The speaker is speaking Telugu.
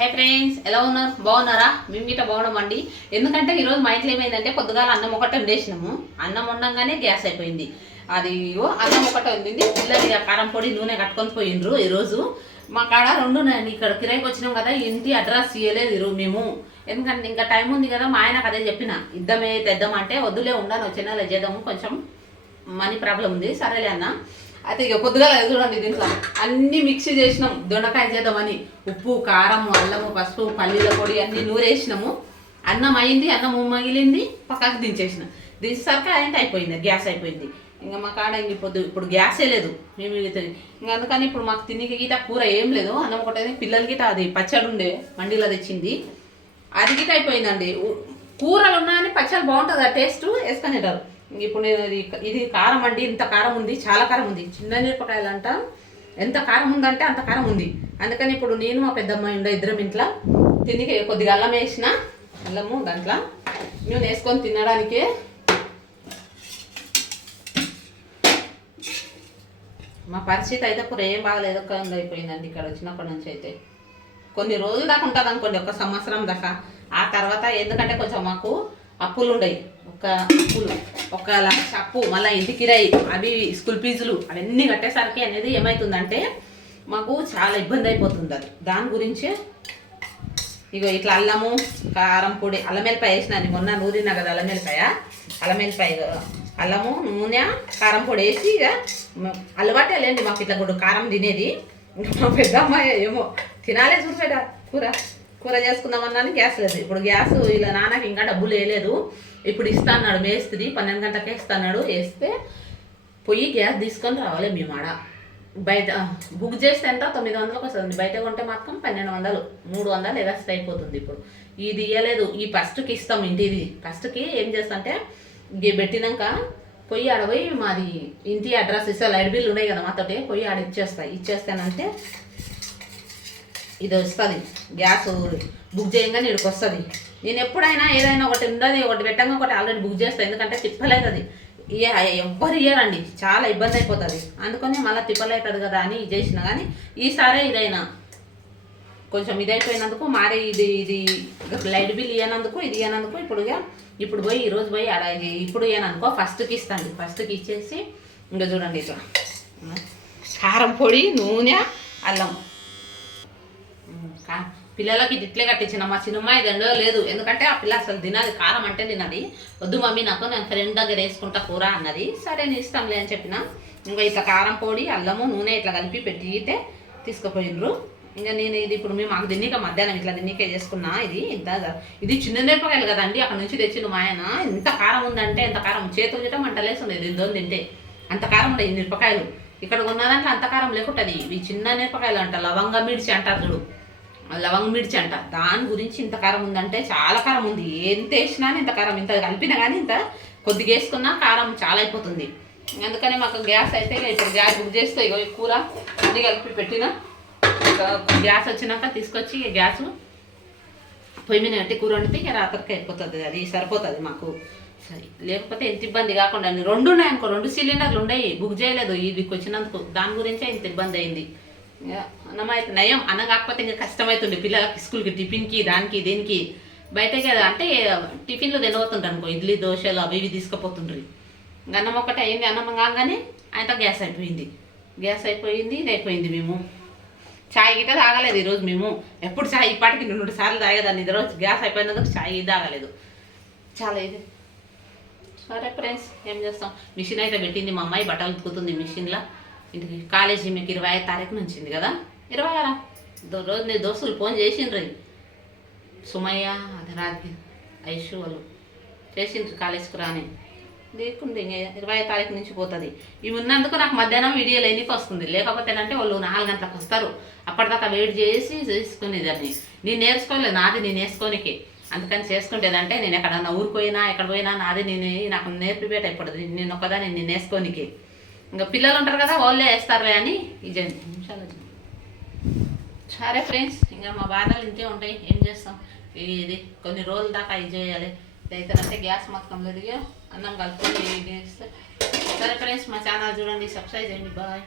హై ఫ్రెండ్స్, ఎలా ఉన్నారు? బాగున్నారా? మేము గిట్ట బాగున్నామండి. ఎందుకంటే ఈరోజు మా ఇంట్లో ఏమైందంటే పొద్దుగాల అన్నం ఒకటి వండేసినాము. అన్నం వండంగానే గ్యాస్ అయిపోయింది. అది అన్నం ఒకటే ఉంది. పిల్లలు కారం పొడి నూనె కట్టుకొని పోయిండ్రు. ఈరోజు మా కాడ రెండు ఉన్నాయండి. ఇక్కడ కిరాయికి వచ్చినాం కదా, ఇంటి అడ్రస్ ఇవ్వలేదు ఈరోజు మేము. ఎందుకంటే ఇంకా టైం ఉంది కదా, మా ఆయనకు అదే చెప్పిన, ఇద్దామే తెద్దామంటే వద్దులే ఉండను, వచ్చే నెల చేద్దాము, కొంచెం మనీ ప్రాబ్లం ఉంది, సరేలే అన్న. అయితే ఇక పొద్దుగాల చూడండి, దీంట్లో అన్నీ మిక్సీ చేసినాం దొండకాయ చేద్దామని. ఉప్పు, కారం, అల్లము, పసుపు, పల్లీల పొడి అన్నీ నూరేసినాము. అన్నం అయింది, అన్నం మిగిలింది, పక్కకు దించేసిన. దించేసరికి అయింది, అయిపోయింది, గ్యాస్ అయిపోయింది. ఇంకా మా కాడ ఇంక ఇప్పుడు గ్యాసే లేదు మేము. ఇంకా అందుకని ఇప్పుడు మాకు తినికి గీత కూర ఏం లేదు, అన్నం ఒకటి. పిల్లల గీత అది పచ్చడి ఉండే మండీలో తెచ్చింది, అది గీత అయిపోయిందండి. కూరలు ఉన్నాయని పచ్చడి బాగుంటుంది, ఆ టేస్ట్ వేసుకునేటారు. ఇప్పుడు నేను ఇది కారం అండి, ఇంత కారం ఉంది, చాలా కారం ఉంది. చిన్న మిరపకాయలు అంట, ఎంత కారం ఉందంటే అంత కారం ఉంది. అందుకని ఇప్పుడు నేను మా పెద్దమ్మాయి ఉండే ఇద్దరం ఇంట్లో తినికి కొద్దిగా అల్లం వేసిన, అల్లము దాంట్లో మేము వేసుకొని తినడానికి. మా పరిస్థితి అయితే ఇప్పుడు ఏం బాగలేదు, అయిపోయిందండి ఇక్కడ వచ్చినప్పటి నుంచి. అయితే కొన్ని రోజులు దాకా ఉంటుంది అనుకోండి, ఒక సంవత్సరం దాకా. ఆ తర్వాత ఎందుకంటే కొంచెం మాకు అప్పులు ఉండయి, ఒక లక్ష అప్పు, మళ్ళీ ఇంటి కిరాయి, అవి స్కూల్ ఫీజులు అవన్నీ కట్టేసరికి అనేది ఏమవుతుందంటే మాకు చాలా ఇబ్బంది అయిపోతుంది. అది దాని గురించే ఇక ఇట్లా అల్లము, కారం పొడి, అల్లం వెల్లిపాయ వేసిన, మొన్న నూరినా కదా అల్లం వెల్లిపాయ, అల్లము, నూనె, కారం పొడి వేసి ఇక అలవాటే లేండి మాకు ఇట్లా కూడా కారం తినేది. ఇంకా మా పెద్దమ్మాయి ఏమో తినాలే చూసాడ, కూర చేసుకుందామన్నా గ్యాస్ లేదు. ఇప్పుడు గ్యాస్ ఇలా నాన్నకి ఇంకా డబ్బులు వేయలేదు, ఇప్పుడు ఇస్తా అన్నాడు మేస్త్రి, 12 గంటలకే ఇస్తాడు. వేస్తే పోయి గ్యాస్ తీసుకొని రావాలి మేము. ఆడ బయట బుక్ చేస్తే ఎంత 900కి వస్తుంది, బయట కొంటే మాత్రం 1200, 300 ఎగస్ట్ అయిపోతుంది. ఇప్పుడు ఇది ఇవ్వలేదు, ఈ ఫస్ట్కి ఇస్తాం. ఇంటిది ఫస్ట్కి ఏం చేస్తా అంటే ఇది పెట్టినాక పోయి ఆడ పోయి మాది ఇంటి అడ్రస్ ఇస్తే లైట్ బిల్లు ఉన్నాయి కదా మాతోటి, పోయి ఆడ ఇచ్చేస్తానంటే ఇది వస్తుంది. గ్యాస్ బుక్ చేయగానే ఇక్కడికి వస్తుంది. నేను ఎప్పుడైనా ఏదైనా ఒకటి ఉండదు, ఒకటి పెట్టంగా ఒకటి ఆల్రెడీ బుక్ చేస్తాను. ఎందుకంటే తిప్పలవుతుంది, ఎవ్వరు ఇయ్యరండి, చాలా ఇబ్బంది అయిపోతుంది. అందుకని మళ్ళీ తిప్పలవుతుంది కదా అని ఇది చేసిన. కానీ ఈసారే ఇదైనా కొంచెం ఇదైపోయినందుకు మారే ఇది లైట్ బిల్ ఇవ్వనందుకు, ఇది ఇవ్వనందుకు ఇప్పుడు పోయి ఈరోజు పోయి అలా ఇప్పుడు ఇవ్వనందుకో ఫస్ట్కి ఇస్తాండి. ఫస్ట్కి ఇచ్చేసి ఇంకా చూడండి ఇట్లా కారం పొడి, నూనె, అల్లం. పిల్లలకి ఇట్లే కట్టించిన. మా చిన్నమ్మాయి దండో లేదు, ఎందుకంటే ఆ పిల్ల అసలు తినది, కారం అంటే తినది. వద్దు మమ్మీ, నాకు నేను ఫ్రెండ్ దగ్గర వేసుకుంటా కూర అన్నది. సరే నేను ఇస్తాంలే అని చెప్పిన. ఇంకా ఇట్లా కారం పొడి, అల్లము, నూనె ఇట్లా కలిపి పెట్టితే తీసుకుపోయినరు. ఇంకా నేను ఇది ఇప్పుడు మేము మాకు తిన్నీక మధ్యాహ్నం ఇట్లా తిన్నీకే చేసుకున్నా. ఇది చిన్న మిరపకాయలు కదండి, అక్కడ నుంచి తెచ్చిండు మా ఆయన. ఎంత కారం ఉందంటే ఎంత కారం, చేతులు చేయటం మంటలేస్తుంది దీంతో తింటే, అంత కారం ఉండేది మిరపకాయలు. ఇక్కడ ఉన్నదాంట్లో అంత కారం లేకుంటుంది. ఇవి చిన్న మిరపకాయలు అంట, లవంగ మిర్చి అంటారు చూడు, లవంగ మిర్చి అంట. దాని గురించి ఇంత కారం ఉందంటే చాలా కారం ఉంది. ఎంత వేసినా ఇంత కారం, ఇంత కలిపినా కానీ ఇంత కొద్దిగా వేసుకున్నా కారం చాలా అయిపోతుంది. అందుకని మాకు గ్యాస్ అయితే ఇప్పుడు గ్యాస్ బుక్ చేస్తే ఇగో కూర అన్నీ కలిపి పెట్టిన. గ్యాస్ వచ్చినాక తీసుకొచ్చి గ్యాస్ పొయ్యి మీద పెట్టి కూర వండితే ఇక రాత్రికి అయిపోతుంది, అది సరిపోతుంది మాకు. సరే, లేకపోతే ఎంత ఇబ్బంది కాకుండా. 2 ఉన్నాయి అనుకో, 2 సిలిండర్లు ఉన్నాయి, బుక్ చేయలేదు ఇదికి వచ్చినందుకు. దాని గురించే ఇంత ఇబ్బంది అయింది. అన్నం అయితే నయం, అన్నం కాకపోతే ఇంకా కష్టమవుతుండే పిల్లలకి స్కూల్కి, టిఫిన్కి, దానికి దీనికి. బయటకి అంటే టిఫిన్లు తినవుతుంటారు అనుకో, ఇడ్లీ దోశలు అవి ఇవి తీసుకుపోతుండ్రి. అన్నం ఒకటి అయింది, అన్నం కాగానే ఆయనతో గ్యాస్ అయిపోయింది. ఇది అయిపోయింది. మేము చాయ్ గిట్ట తాగలేదు ఈరోజు. మేము ఎప్పుడు చాయ్ ఇప్పటికి 2 సార్లు తాగేదాన్ని, ఈరోజు గ్యాస్ అయిపోయినందుకు చాయ్ తాగలేదు. చాలా ఇది. సరే ఫ్రెండ్స్, ఏం చేస్తాం. మిషన్ అయితే పెట్టింది మా అమ్మాయి, బట్టలు ఉతుకుతుంది మిషన్లో. ఇంటికి కాలేజీ మీకు 25వ తారీఖు నుంచి ఉంది కదా, 26 రోజు నీ దోస్తులు ఫోన్ చేసిండ్రు, సుమయ్య, అది రాత్రి ఐషు వాళ్ళు చేసిండ్రు కాలేజీకి రాని. లేకుంటే 20వ తారీఖు నుంచి పోతుంది. ఇవి ఉన్నందుకు నాకు మధ్యాహ్నం వీడియోలు ఎన్నికి వస్తుంది, లేకపోతే అంటే వాళ్ళు 4 గంటలకు వస్తారు. అప్పటిదాకా వెయిట్ చేసి చేసుకునేదాన్ని. నేను నేర్చుకోలేదు, నాది నేను నేర్చుకోనికే. అందుకని చేసుకుంటేదంటే నేను ఎక్కడన్నా ఊరికి పోయినా ఎక్కడ పోయినా నాది నాకు నేర్పిపేట అయిపోతుంది. నేను ఒక్కదాన్ని నేను నేర్చుకోనికే. ఇంకా పిల్లలు ఉంటారు కదా, వాళ్ళే వేస్తారులే అని ఇది నిమిషాలు. సరే ఫ్రెండ్స్, ఇంకా మా బాధలు ఇంతే ఉంటాయి, ఏం చేస్తాం. ఇది కొన్ని రోజుల దాకా ఇది చేయాలి. అయితే గ్యాస్ మొత్తం లేదు, అన్నం కలుపుకొని ఇది చేస్తే. సరే ఫ్రెండ్స్, మా ఛానల్ చూడండి, సబ్స్క్రైబ్ చేయండి. బాయ్.